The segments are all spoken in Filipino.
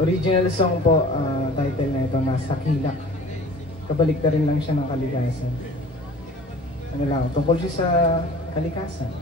Original song po, title na ito, Nasa Kilak. Kabalik na rin lang siya ng kalikasan. Ano lang, tungkol siya sa kalikasan.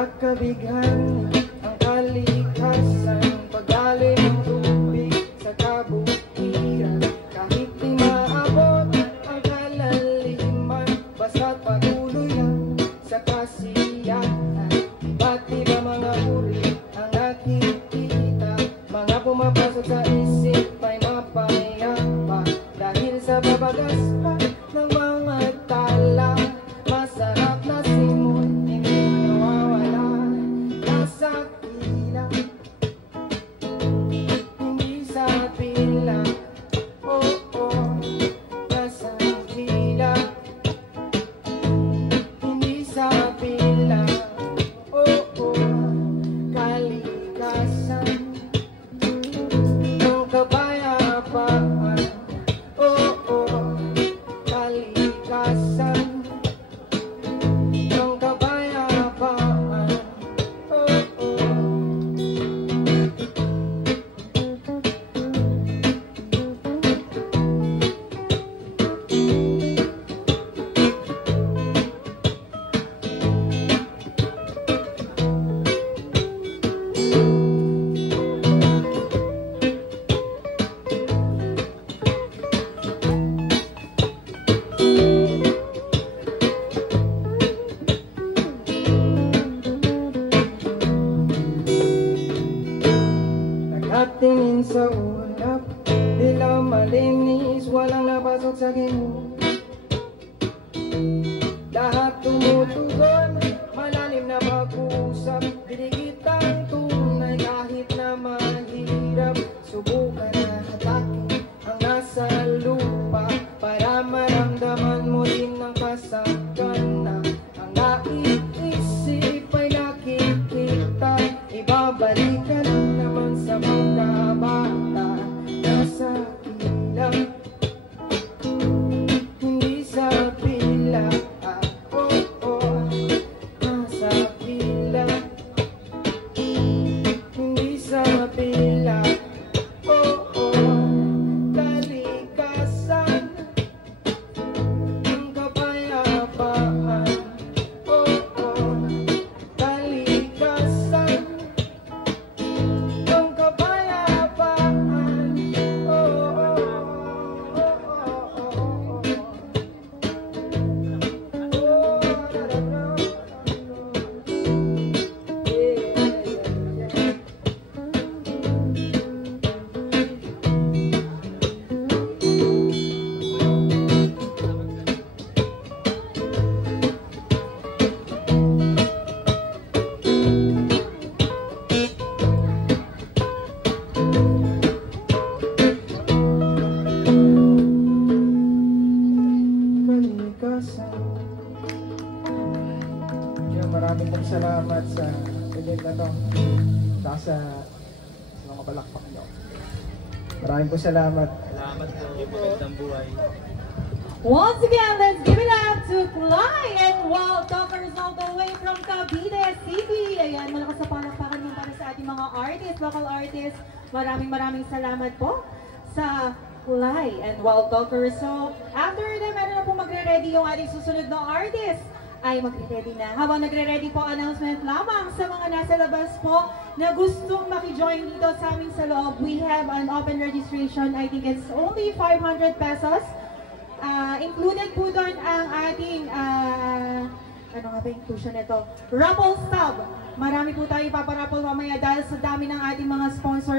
Nakakabighan ang kalikasan, pag-alin ng tubig sa kabukiran. Kahit di maabot ang kalaliman, basta't patuloy lang sa kasiyahan. Iba't iba mga uri ang nakikita, mga pumapasok sa isip ay mapayapa. Dahil sa babagas pa ng mga tala, masarap na simon, nasa kilak, hindi sa pilak. Oh, oh, nasa kilak, hindi sa pilak. Oh, oh, kalikasan ng kapayapaan. Oh, oh, kalikasan ng kapayapaan. Nakatingin sa ulap, tila malinis, walang napasok sa ginoo. Lahat tumutugon, malalim na pag-uusap, dinigit ang tunay kahit na mahirap. Subukan na hatakin ang nasa lupa para maramdaman mo din ang kasagana. Ang naiisip ay nakikita, ibabalikan naman sa mga bata. Nasa kilak, hindi sa pilak. Oh, oh, nasa kilak, hindi sa pilak. Oh, oh, kalikasan ng kapayapaan. Oh, oh, kalikasan ng kapayapaan. Oh, oh, oh, oh, oh, oh. Kalikasan. Kaya maraming pong salamat sa event na to. Saka sa mga palakpak nyo. Maraming pong salamat. Salamat po. Magandang buhay. Once again, let's give it up to Fly and Wild Talkers all the way from Cavite City. Ayan, malakas sa palakpakan yung para sa ating mga artists, local artists. Maraming salamat po sa Fly and Wild Talkers. So, after them, meron na po magre-ready yung ating susunod na artist. Ay magre-ready na. Habang nagre-ready po, announcement lamang sa mga nasa labas po na gustong maki-join dito sa amin sa loob. We have an open registration. I think it's only 500 pesos. included po doon ang ating, ano nga ba yung inclusion nito? Raffle stub. Marami po tayo ipaparaffle mamaya dahil sa dami ng ating mga sponsors.